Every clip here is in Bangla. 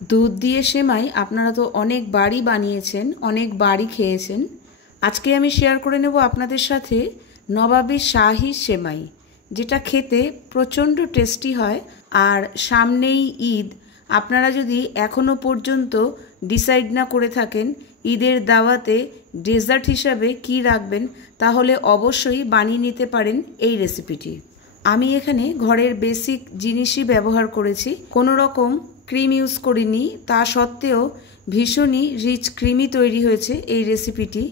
দুধ দিয়ে সেমাই আপনারা তো অনেকবারই বানিয়েছেন, অনেকবারই খেয়েছেন। আজকে আমি শেয়ার করে নেব আপনাদের সাথে নবাবী শাহী সেমাই, যেটা খেতে প্রচণ্ড টেস্টি হয়। আর সামনেই ঈদ, আপনারা যদি এখনও পর্যন্ত ডিসাইড না করে থাকেন ঈদের দাওয়াতে ডেজার্ট হিসাবে কি রাখবেন, তাহলে অবশ্যই বানিয়ে নিতে পারেন এই রেসিপিটি। আমি এখানে ঘরের বেসিক জিনিসই ব্যবহার করেছি, কোনো রকম ক্রিম ইউজ করিনি। তা সত্ত্বেও ভীষণই রিচ ক্রিমি তৈরি হয়েছে এই রেসিপিটি।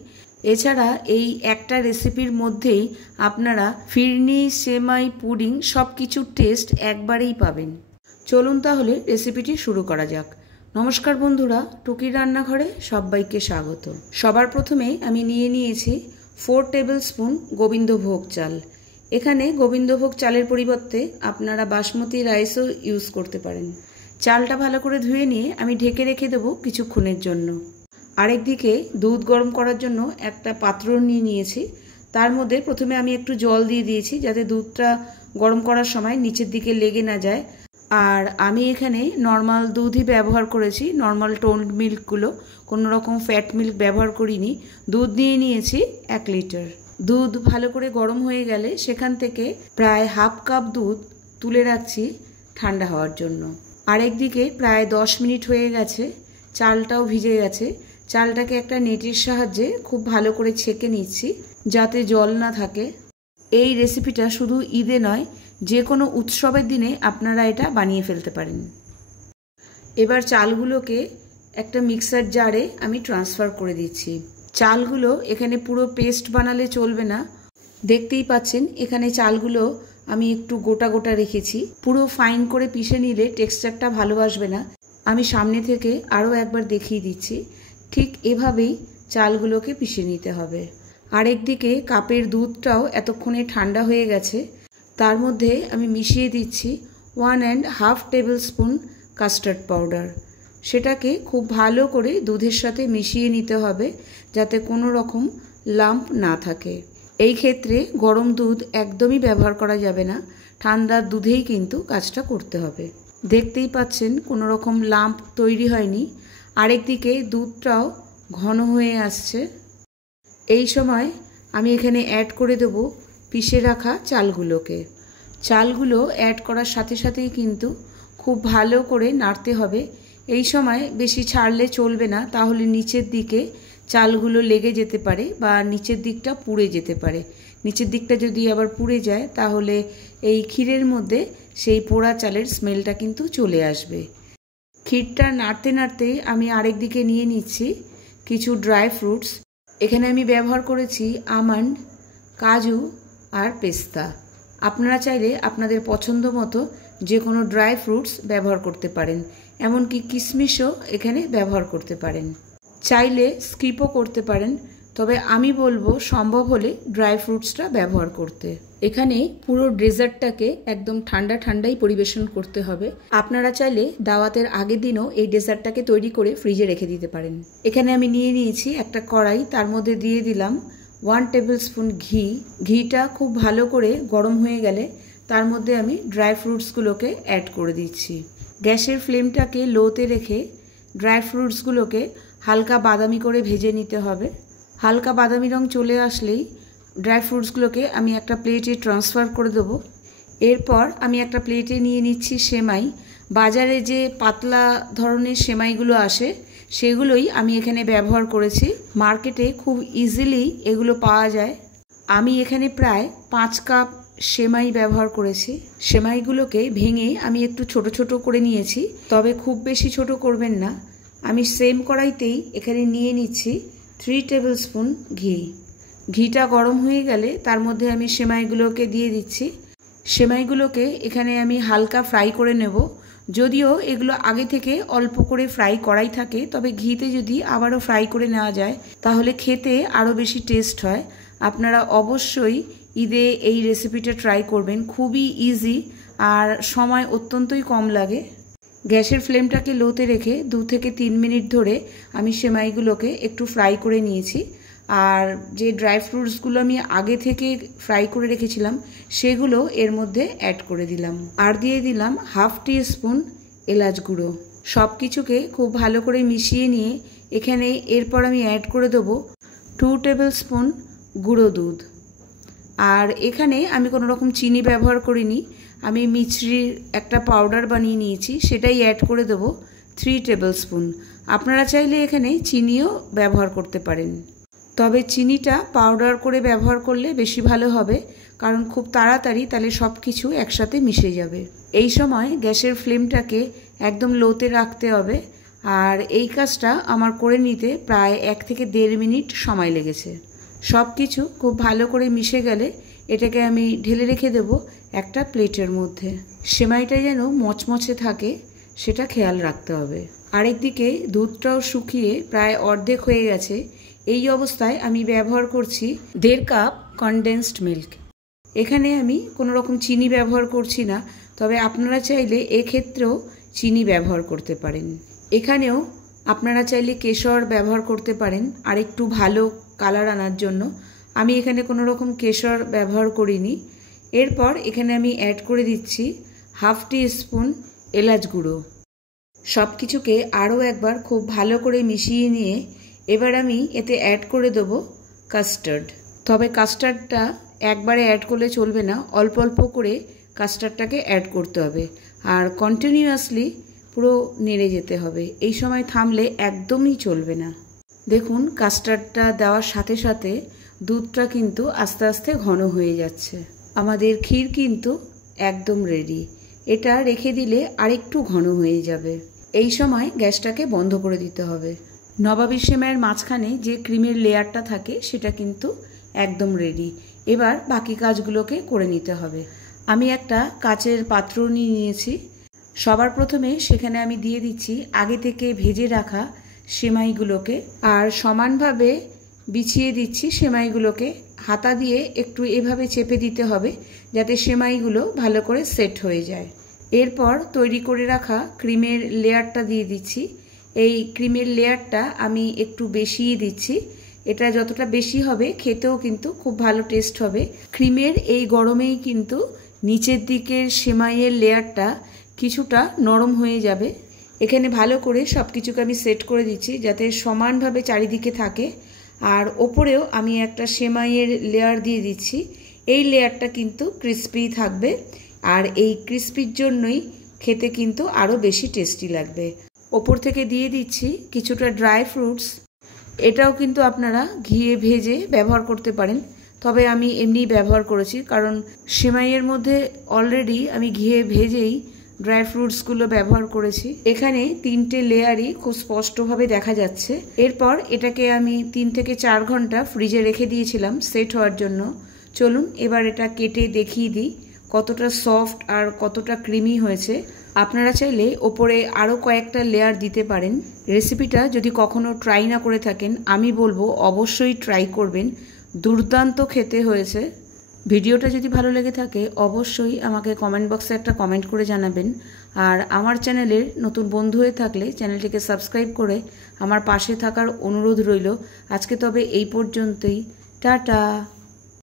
এছাড়া এই একটা রেসিপির মধ্যেই আপনারা ফিরনি, সেমাই, পুডিং সব কিছুর টেস্ট একবারেই পাবেন। চলুন তাহলে রেসিপিটি শুরু করা যাক। নমস্কার বন্ধুরা, টুকির রান্নাঘরে সবাইকে স্বাগত। সবার প্রথমে আমি নিয়ে নিয়েছি 4 টেবিল স্পুন গোবিন্দভোগ চাল। এখানে গোবিন্দভোগ চালের পরিবর্তে আপনারা বাসমতি রাইসও ইউজ করতে পারেন। চালটা ভালো করে ধুয়ে নিয়ে আমি ঢেকে রেখে দেবো কিছুক্ষণের জন্য। আরেকদিকে দুধ গরম করার জন্য একটা পাত্র নিয়ে নিয়েছি। তার মধ্যে প্রথমে আমি একটু জল দিয়ে দিয়েছি, যাতে দুধটা গরম করার সময় নিচের দিকে লেগে না যায়। আর আমি এখানে নর্মাল দুধই ব্যবহার করেছি, নর্মাল টোন্ড মিল্কগুলো, কোনো রকম ফ্যাট মিল্ক ব্যবহার করিনি। দুধ নিয়ে নিয়েছি 1 লিটার। দুধ ভালো করে গরম হয়ে গেলে সেখান থেকে প্রায় হাফ কাপ দুধ তুলে রাখছি ঠান্ডা হওয়ার জন্য। আরেকদিকে প্রায় 10 মিনিট হয়ে গেছে, চালটাও ভিজে গেছে। চালটাকে একটা নেটের সাহায্যে খুব ভালো করে ছেঁকে নিচ্ছি, যাতে জল না থাকে। এই রেসিপিটা শুধু ঈদে নয়, যে কোনো উৎসবের দিনে আপনারা এটা বানিয়ে ফেলতে পারেন। এবার চালগুলোকে একটা মিক্সার জারে আমি ট্রান্সফার করে দিচ্ছি। চালগুলো এখানে পুরো পেস্ট বানালে চলবে না। দেখতেই পাচ্ছেন এখানে চালগুলো আমি একটু গোটা গোটা রেখেছি। পুরো ফাইন করে পিষে নিলে টেক্সচারটা ভালো আসবে না। আমি সামনে থেকে আরও একবার দেখিয়ে দিচ্ছি। ঠিক এভাবেই চালগুলোকে পিষে নিতে হবে। আরেকদিকে কাপের দুধটাও এতক্ষণে ঠান্ডা হয়ে গেছে। তার মধ্যে আমি মিশিয়ে দিচ্ছি 1.5 টেবিল স্পুন কাস্টার্ড পাউডার। সেটাকে খুব ভালো করে দুধের সাথে মিশিয়ে নিতে হবে, যাতে কোনো রকম লাম্প না থাকে। এই ক্ষেত্রে গরম দুধ একদমই ব্যবহার করা যাবে না, ঠান্ডার দুধেই কিন্তু কাজটা করতে হবে। দেখতেই পাচ্ছেন কোনো রকম লাম্প তৈরি হয়নি। আরেকদিকে দুধটাও ঘন হয়ে আসছে। এই সময় আমি এখানে অ্যাড করে দেবো পিষে রাখা চালগুলোকে। চালগুলো অ্যাড করার সাথে সাথেই কিন্তু খুব ভালো করে নাড়তে হবে। এই সময় বেশি ছাড়লে চলবে না, তাহলে নিচের দিকে চালগুলো লেগে যেতে পারে বা নিচের দিকটা পুড়ে যেতে পারে। নিচের দিকটা যদি আবার পুড়ে যায়, তাহলে এই ক্ষীরের মধ্যে সেই পোড়া চালের স্মেলটা কিন্তু চলে আসবে। ক্ষীরটা নাড়তে নাড়তেই আমি আরেক দিকে নিয়ে নিচ্ছি কিছু ড্রাই ফ্রুটস। এখানে আমি ব্যবহার করেছি আমন্ড, কাজু আর পেস্তা। আপনারা চাইলে আপনাদের পছন্দ মতো যে কোনো ড্রাই ফ্রুটস ব্যবহার করতে পারেন, এমনকি কিশমিশও এখানে ব্যবহার করতে পারেন। চাইলে স্কিপও করতে পারেন, তবে আমি বলবো সম্ভব হলে ড্রাই ফ্রুটসটা ব্যবহার করতে। এখানে পুরো ডেজার্টটাকে একদম ঠান্ডা ঠান্ডাই পরিবেশন করতে হবে। আপনারা চাইলে দাওয়াতের আগের দিনও এই ডেজার্টটাকে তৈরি করে ফ্রিজে রেখে দিতে পারেন। এখানে আমি নিয়ে নিয়েছি একটা কড়াই, তার মধ্যে দিয়ে দিলাম 1 টেবিল স্পুন ঘি। ঘিটা খুব ভালো করে গরম হয়ে গেলে তার মধ্যে আমি ড্রাই ফ্রুটসগুলোকে অ্যাড করে দিচ্ছি। গ্যাসের ফ্লেমটাকে লোতে রেখে ড্রাই ফ্রুটসগুলোকে হালকা বাদামি করে ভেজে নিতে হবে। হালকা বাদামি রং চলে আসলেই ড্রাই ফ্রুটসগুলোকে আমি একটা প্লেটে ট্রান্সফার করে দেবো। এরপর আমি একটা প্লেটে নিয়ে নিচ্ছি সেমাই। বাজারে যে পাতলা ধরনের সেমাইগুলো আসে, সেগুলোই আমি এখানে ব্যবহার করেছি। মার্কেটে খুব ইজিলি এগুলো পাওয়া যায়। আমি এখানে প্রায় 5 কাপ সেমাই ব্যবহার করেছি। সেমাইগুলোকে ভেঙে আমি একটু ছোট ছোট করে নিয়েছি, তবে খুব বেশি ছোট করবেন না। আমি সেম কড়াইতেই এখানে নিয়ে নিচ্ছি 3 টেবিল স্পুন ঘি। ঘিটা গরম হয়ে গেলে তার মধ্যে আমি সেমাইগুলোকে দিয়ে দিচ্ছি। সেমাইগুলোকে এখানে আমি হালকা ফ্রাই করে নেব। যদিও এগুলো আগে থেকে অল্প করে ফ্রাই করাই থাকে, তবে ঘিতে যদি আবারও ফ্রাই করে নেওয়া যায় তাহলে খেতে আরও বেশি টেস্ট হয়। আপনারা অবশ্যই ঈদে এই রেসিপিটা ট্রাই করবেন, খুবই ইজি আর সময় অত্যন্তই কম লাগে। গ্যাসের ফ্লেমটাকে লোতে রেখে 2 থেকে 3 মিনিট ধরে আমি সেমাইগুলোকে একটু ফ্রাই করে নিয়েছি। আর যে ড্রাই ফ্রুটসগুলো আমি আগে থেকে ফ্রাই করে রেখেছিলাম সেগুলো এর মধ্যে অ্যাড করে দিলাম। আর দিয়ে দিলাম 1/2 টিস্পুন এলাচ গুঁড়ো। সব কিছুকে খুব ভালো করে মিশিয়ে নিয়ে এখানে এরপর আমি অ্যাড করে দেবো 2 টেবিল স্পুন গুঁড়ো দুধ। আর এখানে আমি কোনো রকম চিনি ব্যবহার করিনি, আমি মিছরির একটা পাউডার বানিয়ে নিয়েছি, সেটাই অ্যাড করে দেবো 3 টেবিল স্পুন। আপনারা চাইলে এখানে চিনিও ব্যবহার করতে পারেন, তবে চিনিটা পাউডার করে ব্যবহার করলে বেশি ভালো হবে, কারণ খুব তাড়াতাড়ি তাহলে সব কিছু একসাথে মিশে যাবে। এই সময় গ্যাসের ফ্লেমটাকে একদম লোতে রাখতে হবে। আর এই কাজটা আমার করে নিতে প্রায় 1 থেকে 1.5 মিনিট সময় লেগেছে। সব কিছু খুব ভালো করে মিশে গেলে এটাকে আমি ঢেলে রেখে দেব একটা প্লেটের মধ্যে। সেমাইটা যেন মচমচে থাকে সেটা খেয়াল রাখতে হবে। আরেকদিকে দুধটাও শুকিয়ে প্রায় অর্ধেক হয়ে গেছে। এই অবস্থায় আমি ব্যবহার করছি 1.5 কাপ কনডেন্সড মিল্ক। এখানে আমি কোনো রকম চিনি ব্যবহার করছি না, তবে আপনারা চাইলে এক্ষেত্রেও চিনি ব্যবহার করতে পারেন। এখানেও আপনারা চাইলে কেশর ব্যবহার করতে পারেন আর একটু ভালো কালার আনার জন্য। আমি এখানে কোনো রকম কেশর ব্যবহার করিনি। এরপর এখানে আমি অ্যাড করে দিচ্ছি 1/2 টিস্পুন এলাচ গুঁড়ো। সব কিছুকে আরও একবার খুব ভালো করে মিশিয়ে নিয়ে এবার আমি এতে অ্যাড করে দেবো কাস্টার্ড। তবে কাস্টার্ডটা একবারে অ্যাড করলে চলবে না, অল্প অল্প করে কাস্টার্ডটাকে অ্যাড করতে হবে আর কন্টিনিউয়াসলি পুরো নেড়ে যেতে হবে। এই সময় থামলে একদমই চলবে না। দেখুন কাস্টার্ডটা দেওয়ার সাথে সাথে দুধটা কিন্তু আস্তে আস্তে ঘন হয়ে যাচ্ছে। আমাদের ক্ষীর কিন্তু একদম রেডি। এটা রেখে দিলে আরেকটু ঘন হয়ে যাবে। এই সময় গ্যাসটাকে বন্ধ করে দিতে হবে। নবাবী সেমাইয়ের মাঝখানে যে ক্রিমের লেয়ারটা থাকে সেটা কিন্তু একদম রেডি। এবার বাকি কাজগুলোকে করে নিতে হবে। আমি একটা কাচের পাত্র নিয়ে নিয়েছি। সবার প্রথমে সেখানে আমি দিয়ে দিচ্ছি আগে থেকে ভেজে রাখা সেমাইগুলোকে আর সমানভাবে বিছিয়ে দিচ্ছি সেমাইগুলোকে। হাতা দিয়ে একটু এভাবে চেপে দিতে হবে যাতে সেমাইগুলো ভালো করে সেট হয়ে যায়। এরপর তৈরি করে রাখা ক্রিমের লেয়ারটা দিয়ে দিচ্ছি। এই ক্রিমের লেয়ারটা আমি একটু বেশিই দিচ্ছি। এটা যতটা বেশি হবে খেতেও কিন্তু খুব ভালো টেস্ট হবে। ক্রিমের এই গরমেই কিন্তু নিচের দিকের সেমাইয়ের লেয়ারটা কিছুটা নরম হয়ে যাবে। এখানে ভালো করে সব কিছুকে আমি সেট করে দিচ্ছি যাতে সমানভাবে চারিদিকে থাকে। আর ওপরেও আমি একটা সেমাইয়ের লেয়ার দিয়ে দিচ্ছি। এই লেয়ারটা কিন্তু ক্রিস্পি থাকবে আর এই ক্রিস্পির জন্যই খেতে কিন্তু আরও বেশি টেস্টি লাগবে। ওপর থেকে দিয়ে দিচ্ছি কিছুটা ড্রাই ফ্রুটস। এটাও কিন্তু আপনারা ঘিয়ে ভেজে ব্যবহার করতে পারেন, তবে আমি এমনি ব্যবহার করেছি কারণ সেমাইয়ের মধ্যে অলরেডি আমি ঘিয়ে ভেজেই ড্রাই ফ্রুটসগুলো ব্যবহার করেছি। এখানে 3টে লেয়ারই খুব স্পষ্টভাবে দেখা যাচ্ছে। এরপর এটাকে আমি 3 থেকে 4 ঘন্টা ফ্রিজে রেখে দিয়েছিলাম সেট হওয়ার জন্য। চলুন এবার এটা কেটে দেখিয়ে দিই কতটা সফট আর কতটা ক্রিমি হয়েছে। আপনারা চাইলে ওপরে আরও কয়েকটা লেয়ার দিতে পারেন। রেসিপিটা যদি কখনো ট্রাই না করে থাকেন আমি বলবো অবশ্যই ট্রাই করবেন, দুর্দান্ত খেতে হয়েছে। ভিডিওটা যদি ভালো লেগে থাকে অবশ্যই আমাকে কমেন্ট বক্সে একটা কমেন্ট করে জানাবেন। আর আমার চ্যানেলের নতুন বন্ধু হয়ে থাকলে চ্যানেলটিকে সাবস্ক্রাইব করে আমার পাশে থাকার অনুরোধ রইল। আজকে তবে এই পর্যন্তই, টাটা।